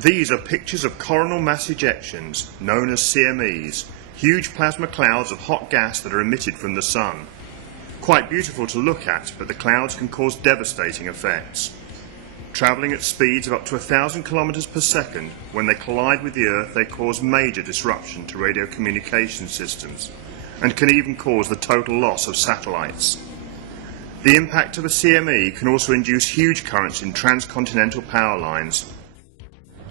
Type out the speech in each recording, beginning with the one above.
These are pictures of coronal mass ejections, known as CMEs, huge plasma clouds of hot gas that are emitted from the Sun. Quite beautiful to look at, but the clouds can cause devastating effects. Travelling at speeds of up to 1,000 kilometers per second, when they collide with the Earth, they cause major disruption to radio communication systems, and can even cause the total loss of satellites. The impact of a CME can also induce huge currents in transcontinental power lines.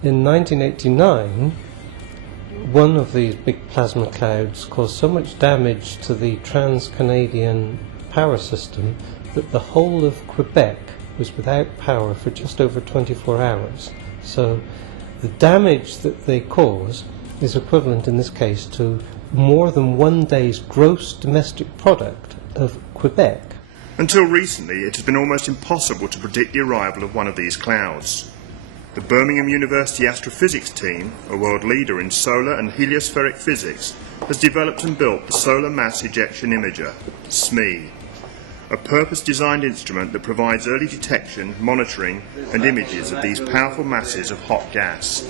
In 1989, one of these big plasma clouds caused so much damage to the trans-Canadian power system that the whole of Quebec was without power for just over 24 hours. So the damage that they cause is equivalent in this case to more than one day's gross domestic product of Quebec. Until recently, it has been almost impossible to predict the arrival of one of these clouds. The Birmingham University Astrophysics team, a world leader in solar and heliospheric physics, has developed and built the Solar Mass Ejection Imager, SME, a purpose-designed instrument that provides early detection, monitoring and images of these powerful masses of hot gas.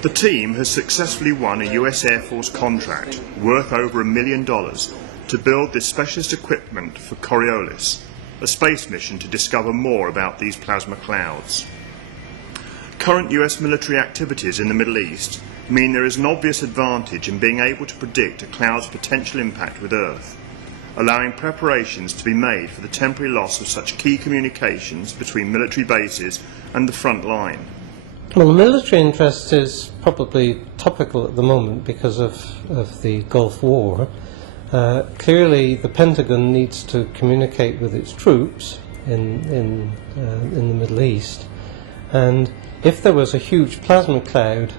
The team has successfully won a US Air Force contract worth over $1 million to build this specialist equipment for Corriolis, a space mission to discover more about these plasma clouds. Current US military activities in the Middle East mean there is an obvious advantage in being able to predict a cloud's potential impact with Earth, allowing preparations to be made for the temporary loss of such key communications between military bases and the front line. Well, the military interest is probably topical at the moment because of the Gulf War. Clearly, the Pentagon needs to communicate with its troops in the Middle East, and if there was a huge plasma cloud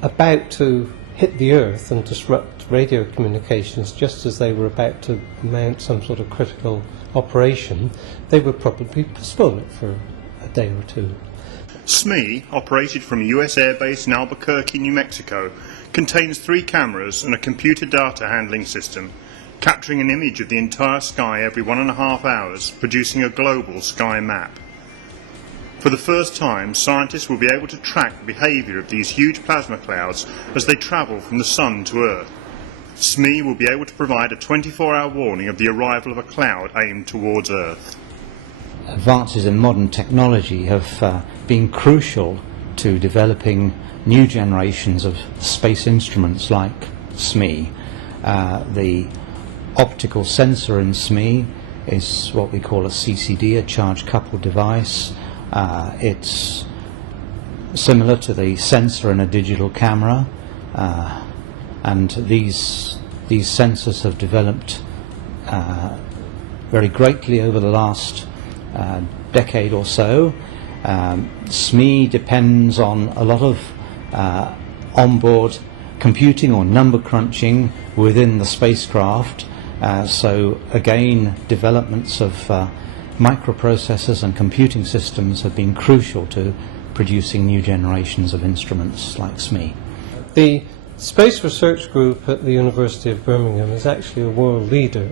about to hit the Earth and disrupt radio communications just as they were about to mount some sort of critical operation, they would probably postpone it for a day or two. SME, operated from a US Air Base in Albuquerque, New Mexico, contains 3 cameras and a computer data handling system, capturing an image of the entire sky every 1.5 hours, producing a global sky map. For the first time, scientists will be able to track the behaviour of these huge plasma clouds as they travel from the Sun to Earth. SME will be able to provide a 24-hour warning of the arrival of a cloud aimed towards Earth. Advances in modern technology have been crucial to developing new generations of space instruments like SME. The optical sensor in SME is what we call a CCD, a charge-coupled device. It's similar to the sensor in a digital camera, and these sensors have developed very greatly over the last decade or so. SME depends on a lot of onboard computing or number crunching within the spacecraft, so again developments of microprocessors and computing systems have been crucial to producing new generations of instruments like SME. The Space Research Group at the University of Birmingham is actually a world leader.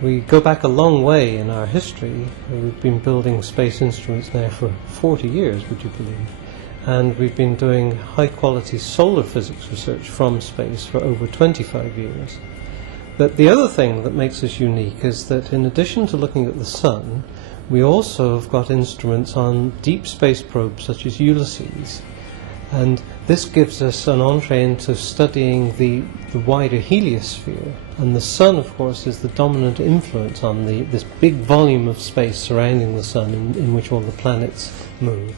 We go back a long way in our history. We've been building space instruments now for 40 years, would you believe? And we've been doing high-quality solar physics research from space for over 25 years. But the other thing that makes us unique is that in addition to looking at the Sun, we also have got instruments on deep space probes such as Ulysses. And this gives us an entree into studying the wider heliosphere. And the Sun, of course, is the dominant influence on this big volume of space surrounding the Sun in which all the planets move.